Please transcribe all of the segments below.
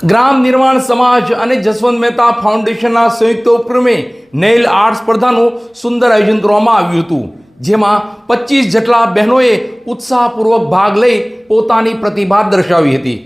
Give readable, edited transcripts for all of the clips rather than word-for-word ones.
ગ્રામ નિર્માણ સમાજ અને જસવંત મહેતા ફાઉન્ડેશનના સંયુક્ત ઉપક્રમે નેઇલ આર્ટ સ્પર્ધાનું સુંદર આયોજન કરવામાં આવ્યું હતું, જેમાં 25 જેટલા બહેનોએ ઉત્સાહપૂર્વક ભાગ લઈ પોતાની પ્રતિભા દર્શાવી હતી.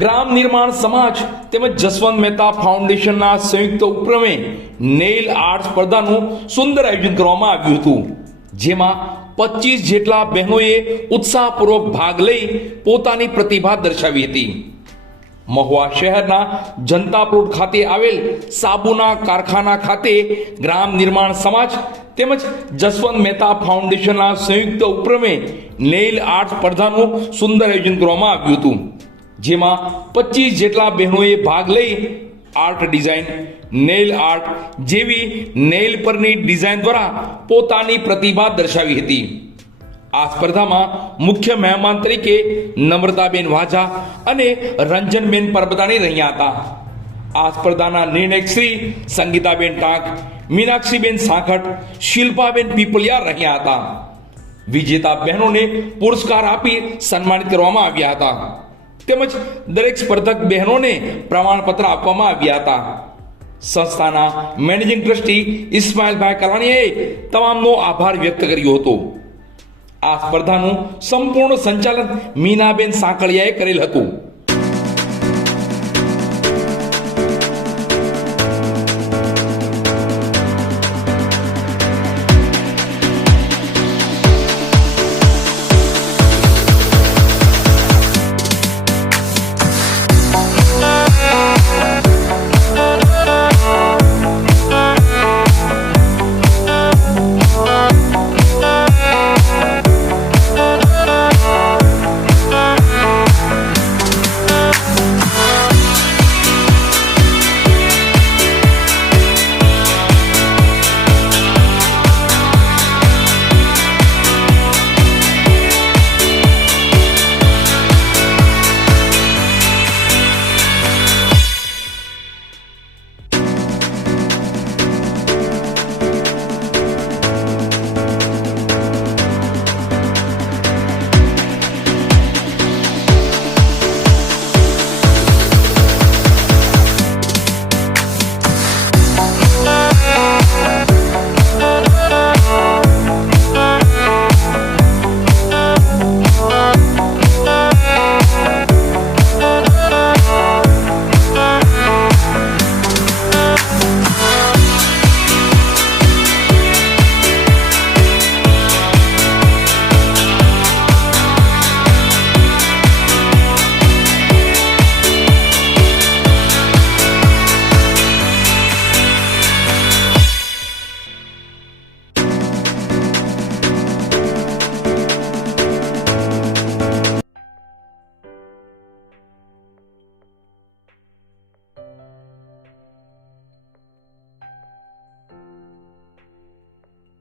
ગ્રામ નિર્માણ સમાજ તેમજ જસવંત મહેતા ફાઉન્ડેશનના સંયુક્ત ઉપક્રમે નેઇલ આર્ટ સ્પર્ધાનું સુંદર આયોજન કરવામાં આવ્યું હતું, જેમાં 25 જેટલા બહેનોએ ઉત્સાહપૂર્વક ભાગ લઈ પોતાની પ્રતિભા દર્શાવી હતી. મહુવા શહેરના જનતા પ્લોટ ખાતે આવેલ સાબુના કારખાના ખાતે ગ્રામ નિર્માણ સમાજ તેમજ જસવંત મહેતા ફાઉન્ડેશનના સંયુક્ત ઉપક્રમે નેઇલ આર્ટ સ્પર્ધાનું સુંદર આયોજન કરવામાં આવ્યું હતું, જેમાં 25 જેટલા બહેનોએ ભાગ લઈ આર્ટ ડિઝાઇન, નેઇલ આર્ટ જેવી નેઇલ પરની ડિઝાઇન દ્વારા પોતાની પ્રતિભા દર્શાવી હતી. આ સ્પર્ધામાં મુખ્ય મહેમાન તરીકે નમ્રતાબેન વાજા અને રંજનબેન પરબતાણી રહ્યા હતા. આ સ્પર્ધાના નિર્ણાયક શ્રી સંગીતાબેન ટાંક, મીનાક્ષીબેન સાંખટ, શિલ્પાબેન પીપલિયા રહ્યા હતા. વિજેતા બહેનોને પુરસ્કાર આપી સન્માનિત કરવામાં આવ્યા હતા, તેમજ દરેક સ્પર્ધક બહેનોને પ્રમાણપત્ર આપવામાં આવ્યા હતા. સંસ્થાના મેનેજિંગ ટ્રસ્ટી ઇસ્માઇલભાઈ કલાણીએ તમામનો આભાર વ્યક્ત કર્યો હતો. આ સ્પર્ધાનું સંપૂર્ણ સંચાલન મીનાબેન સાંકળિયાએ કરેલ હતું.